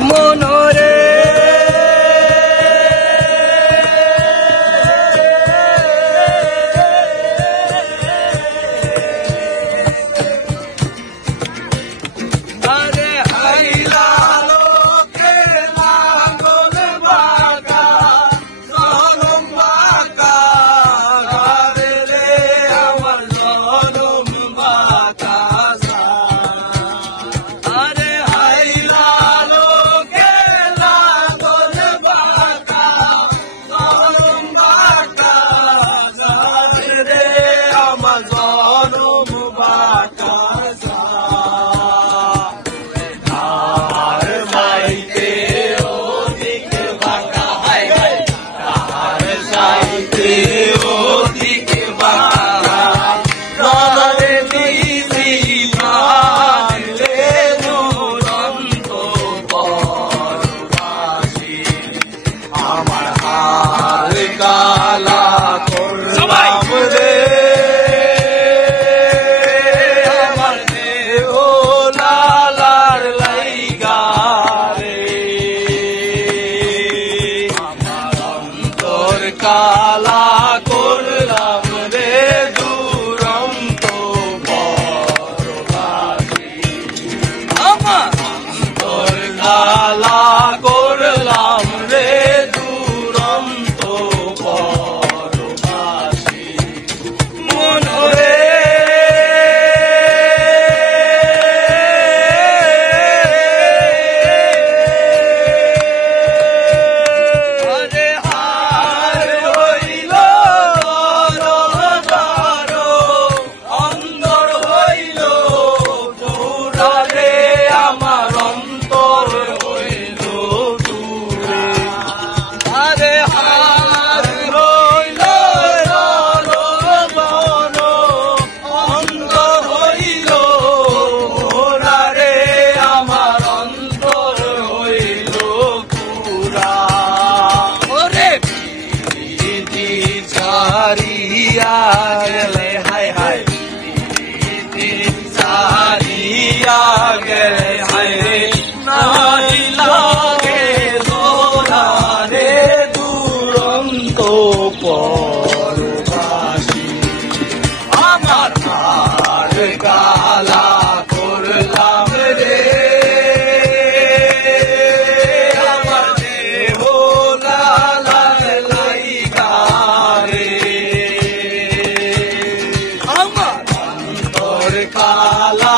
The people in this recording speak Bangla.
মনরে কালা করলাম রে দুরন্ত পরবাসী আমার তোর কালা করলাম রে দুরন্ত পরবাসী মনরে গেলে হাই হাই সারিয়া গেলে হাই নাই লাগে সোনারে দুরন্ত পরবাসী আমার হার কালা করলাম রে আমার দেহ লালার লাইগা রে কালা